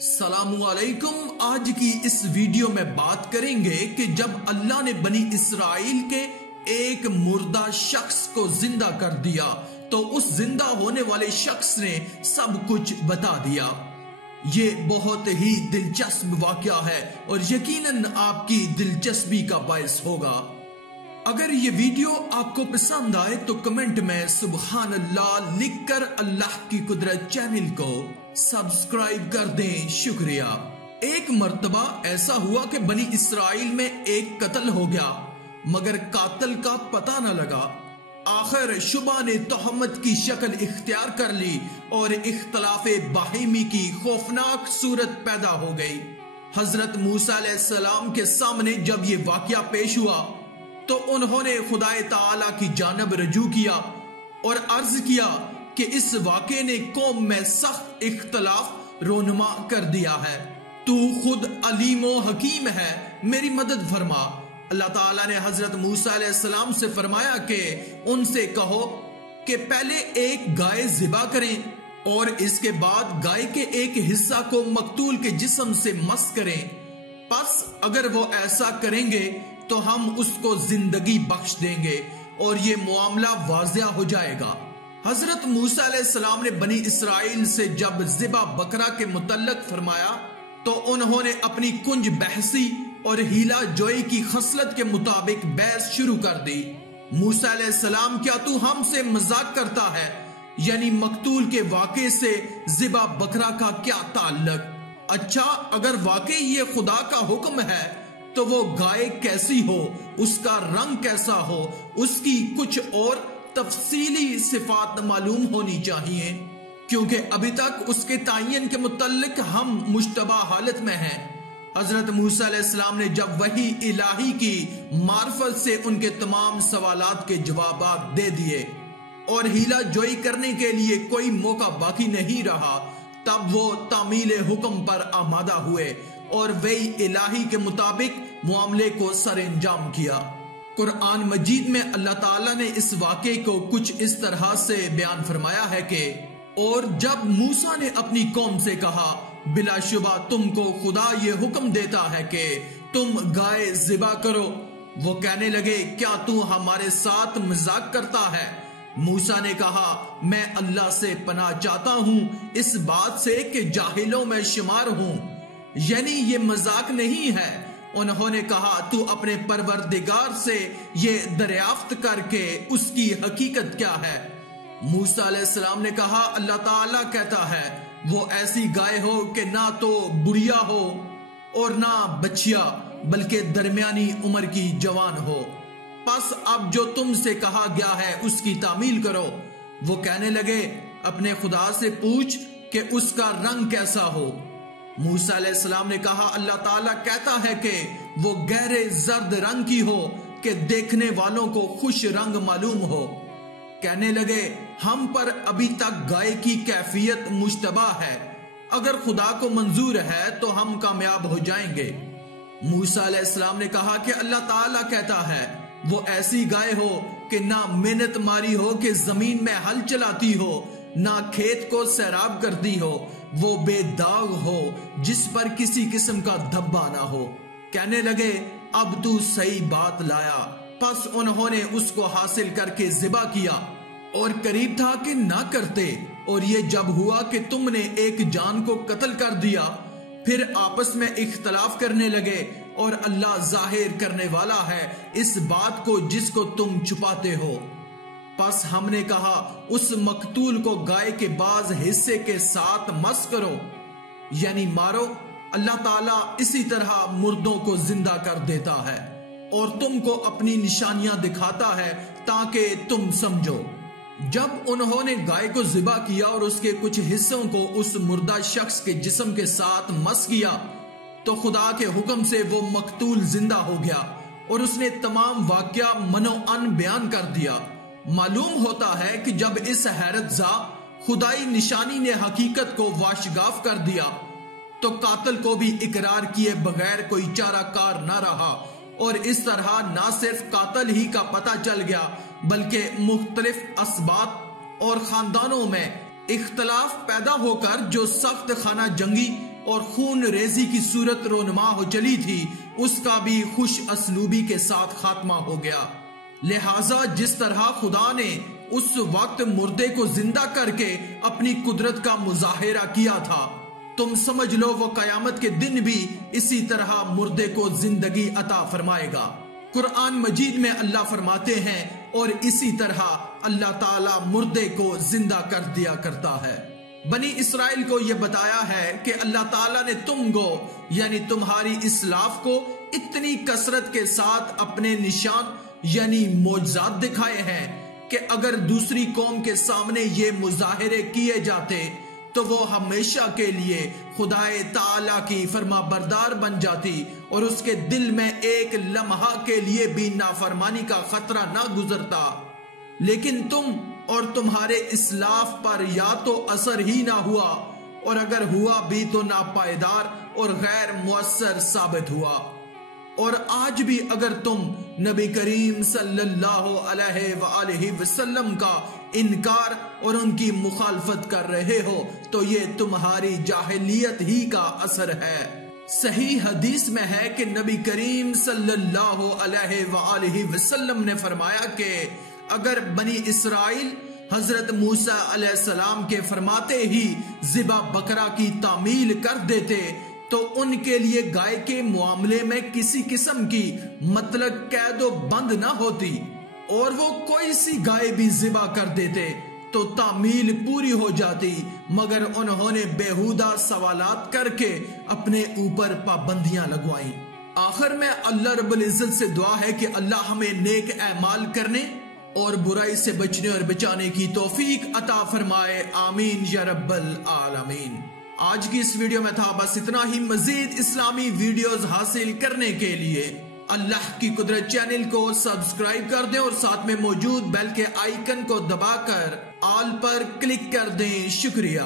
सलामुअलैकुम। आज की इस वीडियो में बात करेंगे कि जब अल्लाह ने बनी इसराइल के एक मुर्दा शख्स को जिंदा कर दिया तो उस जिंदा होने वाले शख्स ने सब कुछ बता दिया। ये बहुत ही दिलचस्प वाकया है और यकीनन आपकी दिलचस्पी का बायस होगा। अगर ये वीडियो आपको पसंद आए तो कमेंट में सुबहान अल्लाह लिखकर अल्लाह की कुदरत चैनल को सब्सक्राइब कर दें, शुक्रिया। एक मर्तबा ऐसा हुआ कि बनी इसराइल में एक कत्ल हो गया मगर कातिल का पता न लगा। आखिर शुबा ने तोहमत की शक्ल इख्तियार कर ली और इख्तलाफे बाहिमी की खौफनाक सूरत पैदा हो गई। हजरत मूसा अलैहिस्सलाम के सामने जब ये वाकया पेश हुआ तो उन्होंने खुदाए ताला की जानब रजू किया और अर्ज किया कि इस वाक़े ने कौम में सख्त इख्तलाफ रोनुमा कर दिया है। तू खुद अलीमो हकीम है, मेरी मदद फरमा। अल्लाह ताला ने हजरत मूसा अलैहिस्सलाम से फरमाया कि उनसे कहो कि पहले एक गाय ज़िबा करें और इसके बाद गाय के एक हिस्सा को मकतूल के जिस्म से मस करें। बस अगर वो ऐसा करेंगे तो हम उसको जिंदगी बख्श देंगे और ये मामला वाज़िया हो जाएगा। हजरत मूसा अलैहिस्सलाम ने बनी इसराइल से जब ज़िबा बकरा के मुतल्लक फरमाया तो उन्होंने अपनी कुंज बहसी और हीला जोई की खसलत के मुताबिक बहस शुरू कर दी। मूसा अलैहिस्सलाम, क्या तू हमसे मजाक करता है? यानी मकतूल के वाक़े से ज़िबा बकरा का क्या ताल्लुक? अच्छा, अगर वाकई ये खुदा का हुक्म है तो वो गाय कैसी हो, उसका रंग कैसा हो, उसकी कुछ और तफसीली सिफात मालूम होनी चाहिए, क्योंकि अभी तक उसके तायन के मुतल्लिक हम मुश्तबा हालत में हैं। हजरत मूसा अलैहिस्सलाम ने जब वही इलाही की मार्फत से उनके तमाम सवालात के जवाबात दे दिए और हीला जोई करने के लिए कोई मौका बाकी नहीं रहा, तब वो तामील हुक्म पर आमादा हुए और वही इलाही के मुताबिक मामले को सरअंजाम किया। कुरान मजीद में अल्लाह ताला ने इस वाक़े को कुछ इस तरह से बयान फरमाया है कि और जब मूसा ने अपनी कौम से कहा, बिलाशुबा तुमको खुदा ये हुक्म देता है कि तुम गाय ज़िबा करो। वो कहने लगे, क्या तू हमारे साथ मजाक करता है? मूसा ने कहा, मैं अल्लाह से पनाह चाहता हूँ इस बात से कि जाहिलों में शुमार हूँ, यानी ये मजाक नहीं है। उन्होंने कहा, तू अपने परवरदिगार से ये दरियाफ्त करके उसकी हकीकत क्या है? मूसा अलैहिस्सलाम ने कहा, अल्लाह ताला कहता है वो ऐसी गाय हो कि ना तो बुढ़िया हो और ना बच्चिया, बल्कि दरमियानी उम्र की जवान हो। बस अब जो तुमसे कहा गया है उसकी तामील करो। वो कहने लगे, अपने खुदा से पूछ कि उसका रंग कैसा हो। मूसा अलैहिस्सलाम ने कहा, अल्लाह ताला कहता है कि वो गहरे जर्द रंग की हो कि देखने वालों को खुश रंग मालूम हो। कहने लगे, हम पर अभी तक गाय की कैफियत मुश्तबा है, अगर खुदा को मंजूर है तो हम कामयाब हो जाएंगे। मूसा अलैहिस्सलाम ने कहा कि अल्लाह ताला कहता है वो ऐसी गाय हो कि ना मेहनत मारी हो कि जमीन में हल चलाती हो, ना खेत को सैराब करती हो, वो बेदाग हो जिस पर किसी किस्म का धब्बा ना हो। कहने लगे, अब तू सही बात लाया। बस उन्होंने उसको हासिल करके ज़िबा किया और करीब था कि ना करते, और ये जब हुआ कि तुमने एक जान को कत्ल कर दिया, फिर आपस में इख्तलाफ करने लगे और अल्लाह जाहिर करने वाला है इस बात को जिसको तुम छुपाते हो। बस हमने कहा, उस मकतूल को गाय के बाज हिस्से के साथ मस करो, यानी मारो। अल्लाह ताला इसी तरह मुर्दों को जिंदा कर देता है और तुमको अपनी निशानियां दिखाता है ताकि तुम समझो। जब उन्होंने गाय को ज़िबा किया और उसके कुछ हिस्सों को उस मुर्दा शख्स के जिस्म के साथ मस किया तो खुदा के हुक्म से वो मकतूल जिंदा हो गया और उसने तमाम वाकया मनो-अन बयान कर दिया। मालूम होता है कि जब इस हैरतज़ा खुदाई निशानी ने हकीकत को वाशगाफ कर दिया तो कातिल को भी इकरार किए बगैर कोई चारा कार न रहा और इस तरह न सिर्फ कातिल ही का पता चल गया बल्कि मुख्तलिफ असबात और खानदानों में इख्तलाफ पैदा होकर जो सख्त खाना जंगी और खून रेजी की सूरत रोनमा हो चली थी, उसका भी खुश असलूबी के साथ खात्मा हो गया। लिहाजा जिस तरह खुदा ने उस वक्त मुर्दे को जिंदा करके अपनी कुदरत का मुजाहिरा किया था, तुम समझ लो वो कयामत के दिन भी इसी तरह मुर्दे को जिंदगी अता फरमाएगा। कुरान मजीद में अल्लाह फरमाते हैं, और इसी तरह अल्लाह ताला मुर्दे को जिंदा कर दिया करता है। बनी इसराइल को यह बताया है कि अल्लाह ताला ने तुमको यानी तुम्हारी इस्लाफ को इतनी कसरत के साथ अपने निशान यानी मौजज़ात दिखाए हैं कि अगर दूसरी कौम के सामने ये मुजाहिरे किए जाते तो वो हमेशा के लिए खुदाए ताला की फरमा बरदार बन जाती और उसके दिल में एक लम्हा के लिए भी नाफरमानी का खतरा ना गुजरता। लेकिन तुम और तुम्हारे इस्लाफ पर या तो असर ही ना हुआ, और अगर हुआ भी तो नापायदार और गैर मुअस्सर साबित हुआ। और आज भी अगर तुम नबी करीम सल्लल्लाहु अलैहि वसल्लम का इनकार और उनकी मुखालफत कर रहे हो तो ये तुम्हारी जाहिलियत ही का असर है। सही हदीस में है कि नबी करीम सल्लल्लाहु अलैहि वसल्लम ने फरमाया कि अगर बनी इसराइल हजरत मूसा अलैहिस्सलाम के फरमाते ही ज़िबा बकरा की तामील कर देते तो उनके लिए गाय के मामले में किसी किस्म की मतलब कैदो बंद न होती, और वो कोई सी गाय भी ज़िबा कर देते तो तामील पूरी हो जाती, मगर उन्होंने बेहुदा सवालात करके अपने ऊपर पाबंदियां लगवाई। आखिर में अल्लाह रब्बुल इज्जत से दुआ है कि अल्लाह हमें नेक अमाल करने और बुराई से बचने और बचाने की तौफीक अता फरमाए। आमीन या रब्बल आलमीन। आज की इस वीडियो में था बस इतना ही। मजीद इस्लामी वीडियोस हासिल करने के लिए अल्लाह की कुदरत चैनल को सब्सक्राइब कर दें और साथ में मौजूद बेल के आइकन को दबाकर ऑल पर क्लिक कर दें। शुक्रिया।